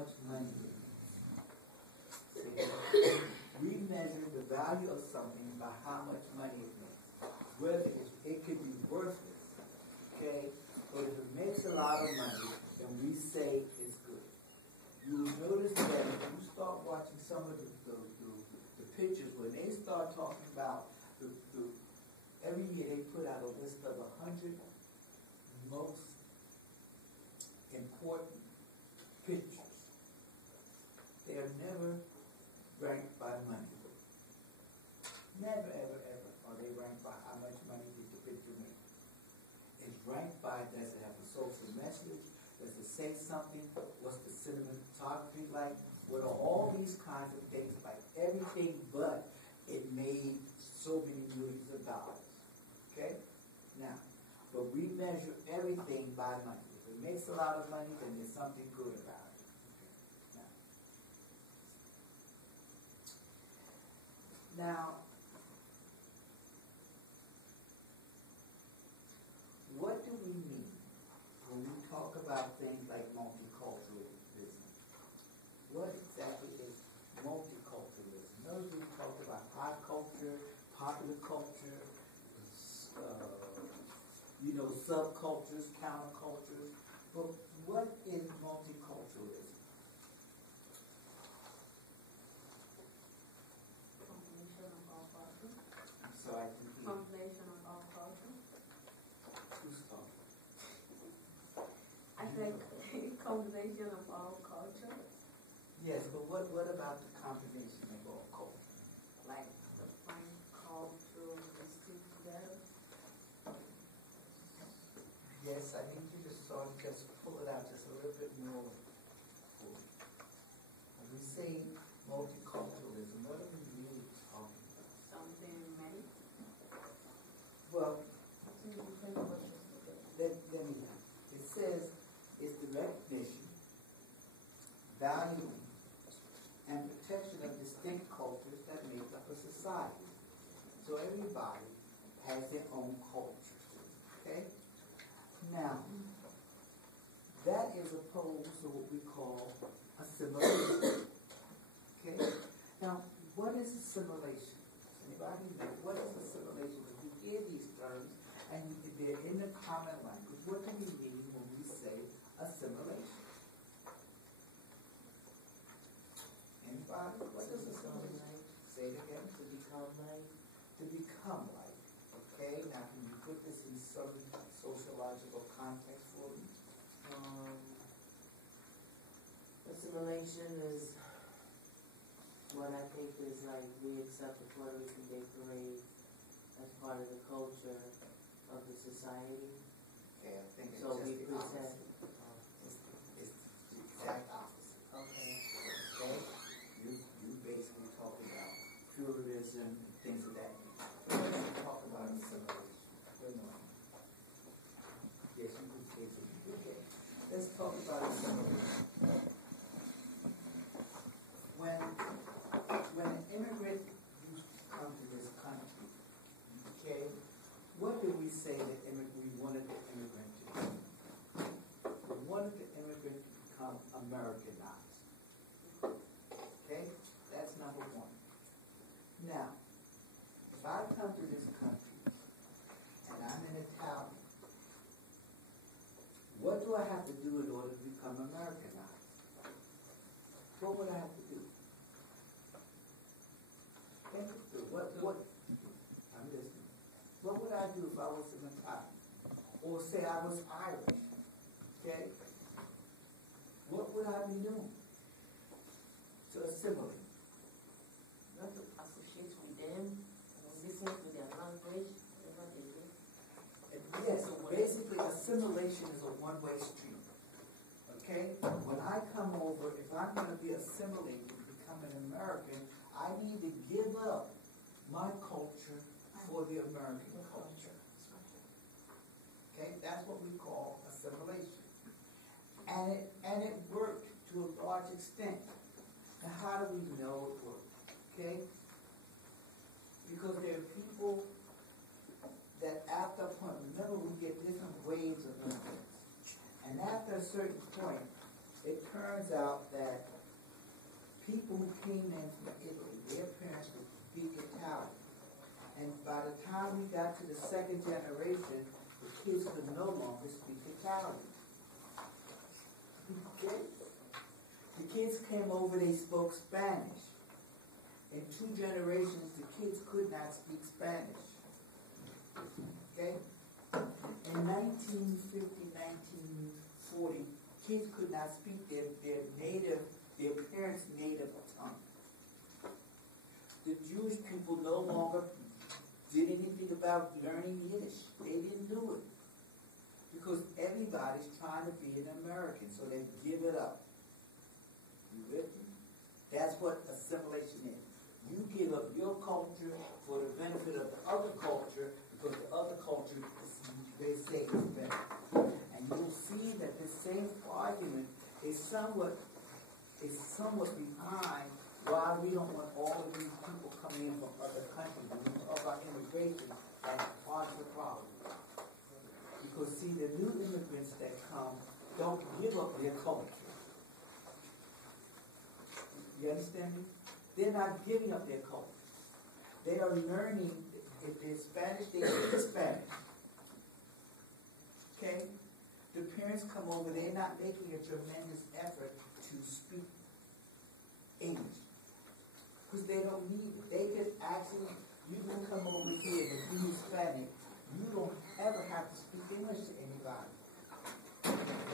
much money it makes. See, we measure the value of something by how much money it makes. Whether it could be worthless, okay? But if it makes a lot of money, then we say it's good. You will notice that if you start watching some of the pictures, when they start talking about every year they put out a list of 100 most important pictures. They are never ranked by money. Never, ever, ever are they ranked by how much money did the picture make. It's ranked by, does it have a social message? Does it say something? What's the cinematography like? What are all these kinds of things like? Everything but it made so many millions of dollars. Okay? Now, but we measure everything by money. If it makes a lot of money, then there's something good about it. Okay. Now, what do we mean when we talk about things like multiculturalism? What exactly is multiculturalism? Notice we talk about hot culture, popular culture, subcultures, countercultures. But what is multiculturalism? Combination of all cultures. I'm sorry, I can hear. Combination of all cultures. Who's talking? I think combination of all cultures. Yes, but what about the combination of all cultures? Like the fine culture, the stick together. Yes, I need you to sort of just pull it out just a little bit more for me. When we say multiculturalism, what are we really talking about? Something many. Well, let me know. It says it's the recognition, valuing, and protection of distinct cultures that make up a society. So everybody has their own culture. Okay? Now, that is opposed to what we call assimilation. Okay? Now, what is assimilation? Anybody know what is assimilation? When you hear these terms and they're in the common language, what do we mean when we say assimilation? Anybody? What does assimilation? Say it again. To become like. To become like. Okay? Now, can you put this in some sociological context for me? Assimilation is what I think is like we accept the Puerto Rican Day Parade as part of the culture of the society. Okay, I think it's So just we the present. opposite. It's the exact opposite. Okay. Okay? You basically talk about pluralism and things of that nature. But let's talk about assimilation. Wait a minute. Yes, you can say it. Okay. Let's talk about assimilation. When an immigrant used to come to this country, okay, what did we say that we wanted the immigrant to do? We wanted the immigrant to become Americanized. Okay? That's number one. Now, if I come to this country and I'm an Italian, what do I have to do in order to become Americanized? What would I have to do? Think it through. I'm listening. What would I do if I was an Italian? Or say I was Irish? Okay? What would I be doing to assimilate? You have to associate with them, listen to their language, whatever they do. Yes, basically assimilation is a one-way street. Okay? When I come over, if I'm going to be assimilated and become an American, I need to give up my culture for the American culture. Okay? That's what we call assimilation. And it worked to a large extent. Now how do we know it worked? Okay? Because there are people that after a point, remember we get different waves of immigrants. And after a certain point, it turns out that people who came in from Italy, their parents would speak Italian. And by the time we got to the second generation, the kids could no longer speak Italian. Okay? The kids came over, they spoke Spanish. In 2 generations, the kids could not speak Spanish. Okay? In 1950, 1940, kids could not speak their parents' native tongue. The Jewish people no longer did anything about learning Yiddish. They didn't do it. Because everybody's trying to be an American, so they give it up. You with me? That's what assimilation is. You give up your culture for the benefit of the other culture, because the other culture, they say, is better. And you'll see that this same argument is somewhat behind why we don't want all of these people coming in from other countries. When we talk about immigration, that's part of the problem. Because see, the new immigrants that come don't give up their culture. You understand me? They're not giving up their culture. They are learning. If they're Spanish, they speak Spanish. Okay? The parents come over, they're not making a tremendous effort to speak English. Because they don't need it. They could actually, you can come over here and be Hispanic. You don't ever have to speak English to anybody.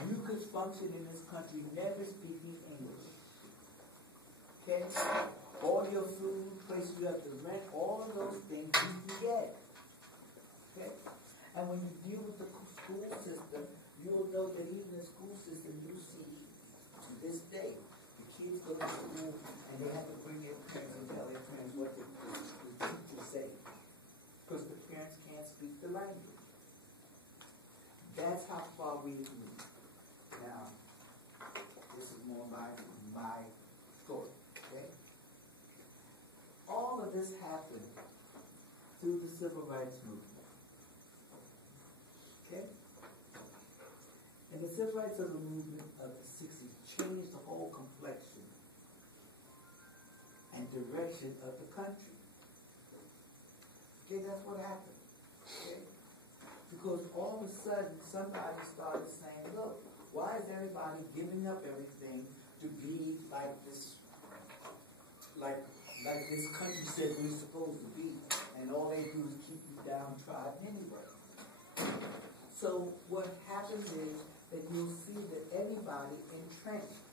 You could function in this country never speaking English. Okay? All your food, place you have to rent, all of those things you can get. Okay? And when you deal with the school system, you will know that even the school system you see to this day, the kids go to school and they have to bring their parents and tell their parents what the teacher say. Because the parents can't speak the language. That's how far we've moved. Now, this is more my story. Okay? All of this happened through the Civil Rights Movement. Okay? And the Civil Rights Movement of the 60s changed the whole complexion and direction of the country. Okay, that's what happened. Okay? Because all of a sudden, somebody started saying, look, why is everybody giving up everything to be like this, like this country said we're supposed to be, and all they do is keep you downtrodden anyway. So what happens is that you'll see that everybody entrenched.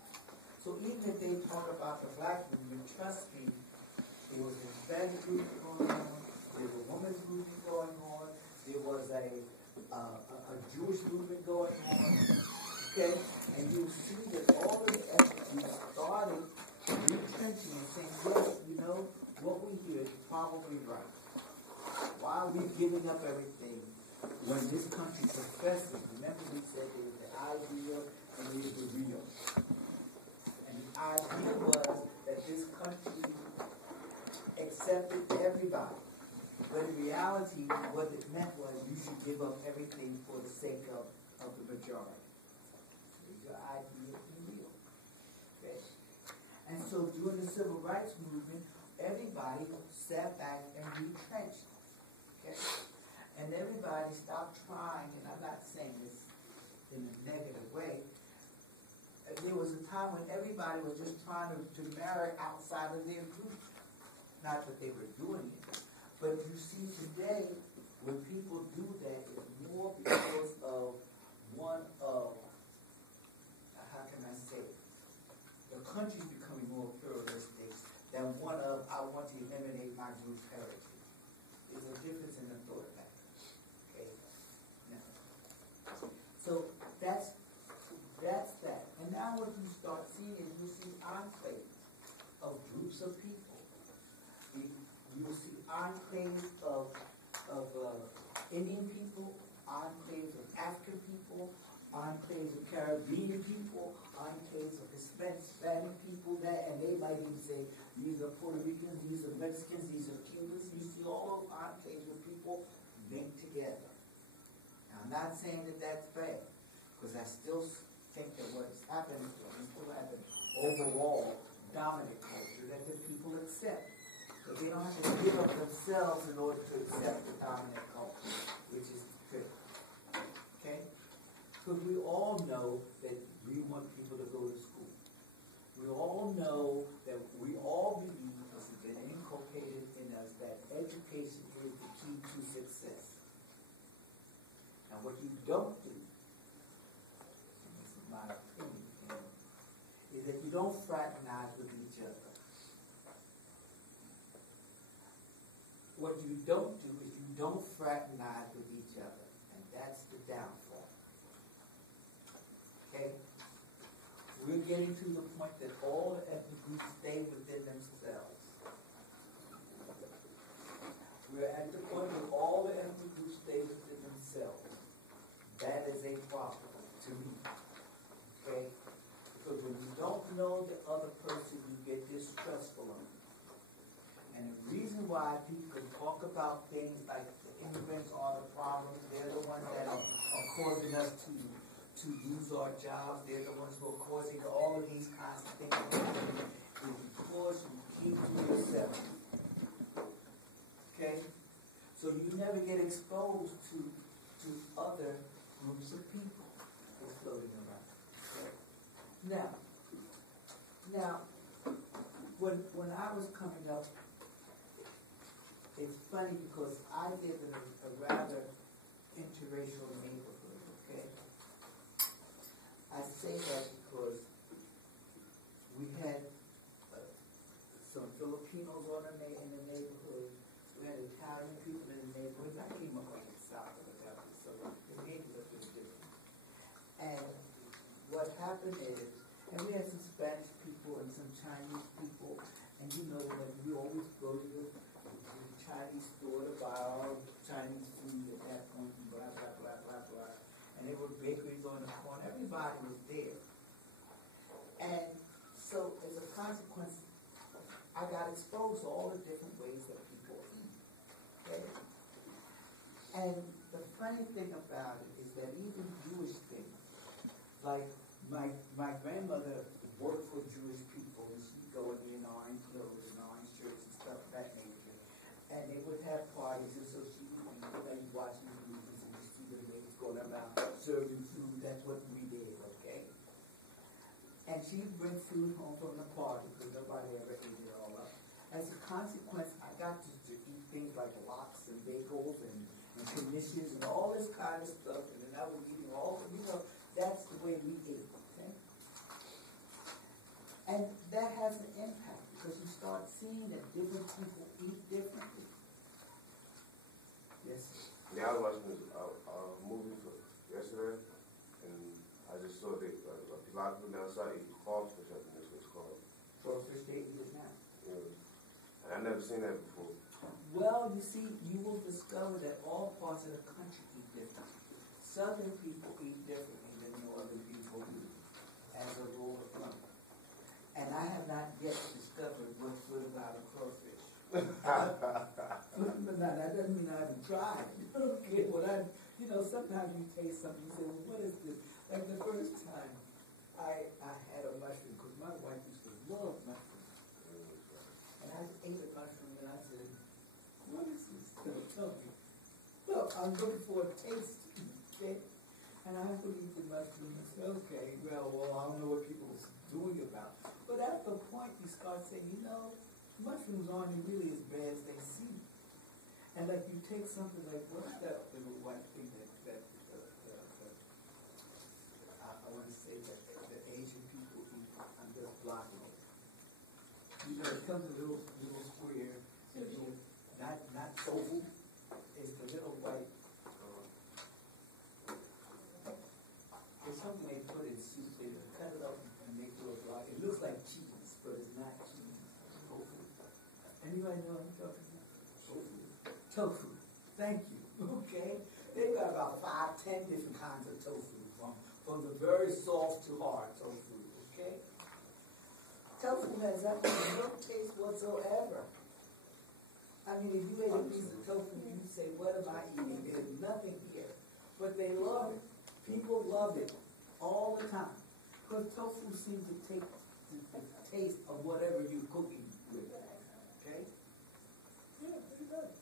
So even if they talk about the black movement, trust me, there was a Hispanic group going on, there was a women's movement going on, there was a Jewish movement going on, okay? And you'll see that all of the efforts we started retrenching and saying, yes, you know, what we hear is probably right. Why are we giving up everything when this country professes? Remember we said there's the ideal and there's the real. And the idea was that this country accepted everybody. But in reality, what it meant was you should give up everything for the sake of the majority. There's your idea and real. Okay? And so during the Civil Rights Movement, everybody sat back and retrenched. Okay? And everybody stopped trying, and I'm not saying this in a negative way. There was a time when everybody was just trying to marry outside of their group. Not that they were doing it. But you see today, when people do that, it's more because of one of, how can I say it? The country's becoming more pluralistic than one of, I want to eliminate my group heritage. There's a difference in the thought pattern. Okay? Now, so that's that. And now what you start seeing is you see enclaves of groups of people. You see enclaves of Indian people, enclaves of African people, enclaves of Caribbean people, enclaves of Hispanic people, and they might even say, these are Puerto Ricans, these are Mexicans, these are Cubans. You see all those enclaves of people linked together. Now, I'm not saying that that's bad, because that's still think that what's happening to them, we still have an overall dominant culture that the people accept. But they don't have to give up themselves in order to accept the dominant culture, which is good. Okay? Because we all know that we want people to go to school. We all know that we all believe, this has been inculcated in us, that education is the key to success. And what you don't do, and this is my opinion, is that you don't fraternize with each other. What you don't do is you don't fraternize with each other. And that's the downfall. Okay? We're getting to the point that all the ethnic groups stay within themselves. We're at the point where all the ethnic groups stay within themselves. That is a problem to me. Okay? Because when you don't know the other person, you get distrustful of them. And the reason why people can talk about things like the immigrants are the problem, they're the ones that are causing us to lose our jobs, they're the ones who are causing all of these kinds of things, is because you keep to yourself. Okay? So you never get exposed to other groups of people that's floating around. Okay? Now, when I was coming up, it's funny because I live in a rather interracial neighborhood, okay? I say that because we had some Filipinos in the neighborhood, we had Italian people in the neighborhood. I came up on the south of the country, so the neighborhood was different. And what happened is, and we had some Spanish people and some Chinese people, and you know that we always go to the Chinese store to buy all Chinese food at that point, and blah, blah, blah, blah, blah. And there were bakeries on the corner. Everybody was there. And so as a consequence, I got exposed to all the different ways that people eat. Okay? And the funny thing about it is that even Jewish things, like my grandmother worked for Jewish people, and she'd go in orange clothes and orange shirts and stuff of that nature. And they would have parties, and so she would be like watching movies, and you see the ladies going around serving food. That's what we did, okay? And she'd bring food home from the party because nobody ever ate it all up. As a consequence, I got to eat things like lox and bagels and knishes and all this kind of stuff, and then I was eating all, that's the way we ate, okay? And that has an impact because you start seeing that different people eat differently. Yes. Yeah, I was watching a movie yesterday, and I just saw that a lot of people down south eat crawfish. I think that's what it's called. Crawfish, they eat it now. Yeah. And I've never seen that before. Well, you see, you will discover that all parts of the country eat differently. Southern people eat differently than northern people do, as a rule of thumb. And I have not yet discovered what's good about a crawfish. But now, that doesn't mean I haven't tried. Okay, well, sometimes you taste something, you say, well, what is this? Like the first time I had a mushroom, because my wife used to love mushrooms. And I ate a mushroom, and I said, what is this? Tell me. Look, I'm looking for a taste, okay? And I have to eat the mushroom and say, okay, well, I don't know what people are doing about it. But at the point, you start saying, mushrooms aren't really as bad as they seem. And like you take something like, what's that little white thing that I want to say that the Asian people eat? I'm just blocking it. It comes in a little square, and not tofu. It's the little white. It's something they put in soup. They cut it up and make it little block. It looks like cheese, but it's not cheese. Tofu. Anybody know what I'm talking about? Tofu. Thank you. Okay? They've got about 5, 10 different kinds of tofu, from the very soft to hard tofu. Okay? Tofu has absolutely no taste whatsoever. I mean, if you ate a piece of tofu, you'd say, what am I eating? There's nothing here. But they love it. People love it all the time. Because tofu seems to take the taste of whatever you're cooking with, okay? Yeah, it does.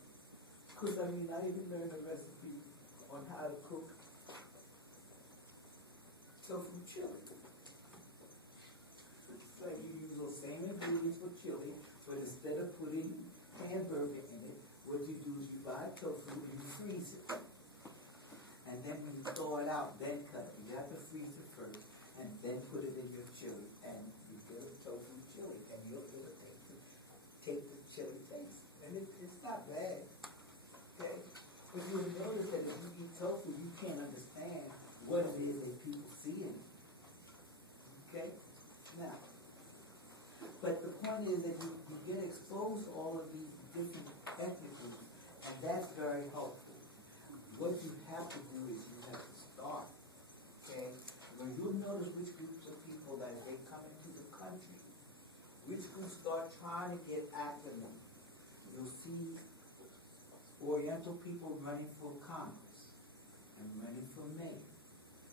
Because, I mean, I even learned a recipe on how to cook tofu chili. It's like you use those same ingredients for chili, but instead of putting hamburger in it, what you do is you buy tofu and you freeze it. And then when you throw it out, then cut it. You have to freeze it first, and then put it in your chili, and you get a tofu chili, and you'll take the chili taste. And it's not bad, okay? But you'll notice that if you eat tofu, you can't understand what it is that people see in it, okay? Now, but the point is that you get exposed to all of these different ethnic groups, and that's very helpful. What you have to do is you have to start, okay? When you notice which groups of people that as they come into the country, which groups start trying to get acclimated, you'll see Oriental people running for Congress and running for mayor.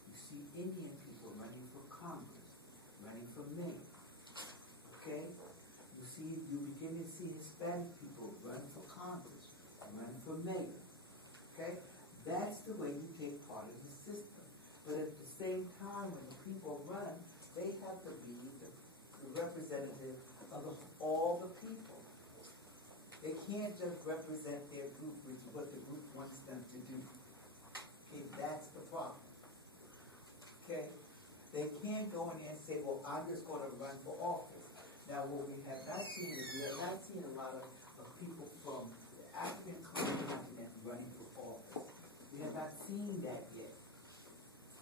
You see Indian people running for Congress, running for mayor, okay? You begin to see Hispanic people run for Congress and run for mayor, okay? That's the way you take part in the system. But at the same time, when the people run, they have to be the representative of all the people. They can't just represent their group, which is what the group wants them to do. Okay, that's the problem. Okay? They can't go in there and say, well, I'm just going to run for office. Now, what we have not seen is we have not seen a lot of people from the African continent running for office. We have not seen that yet.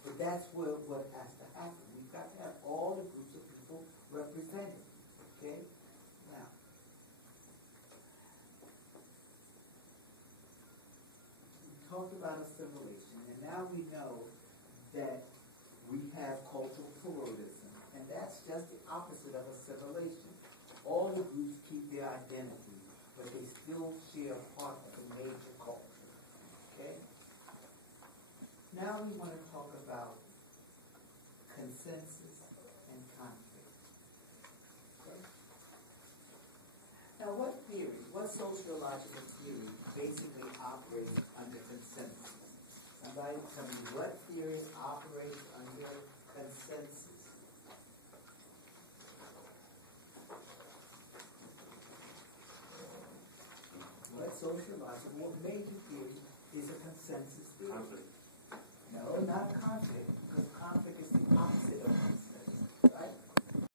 But that's what has to happen. We've got to have all the groups of people represented. Okay? Now, we talked about assimilation, and now we know that we have cultural pluralism, and that's just the opposite of assimilation. All the groups keep their identity, but they still share part of a major culture. Okay? Now we want to talk about consensus and conflict. Okay? Now what sociological theory basically operates under consensus? Somebody tell me what theory operates under consensus? What sociological, what major theory is a consensus theory? Conflict. No, not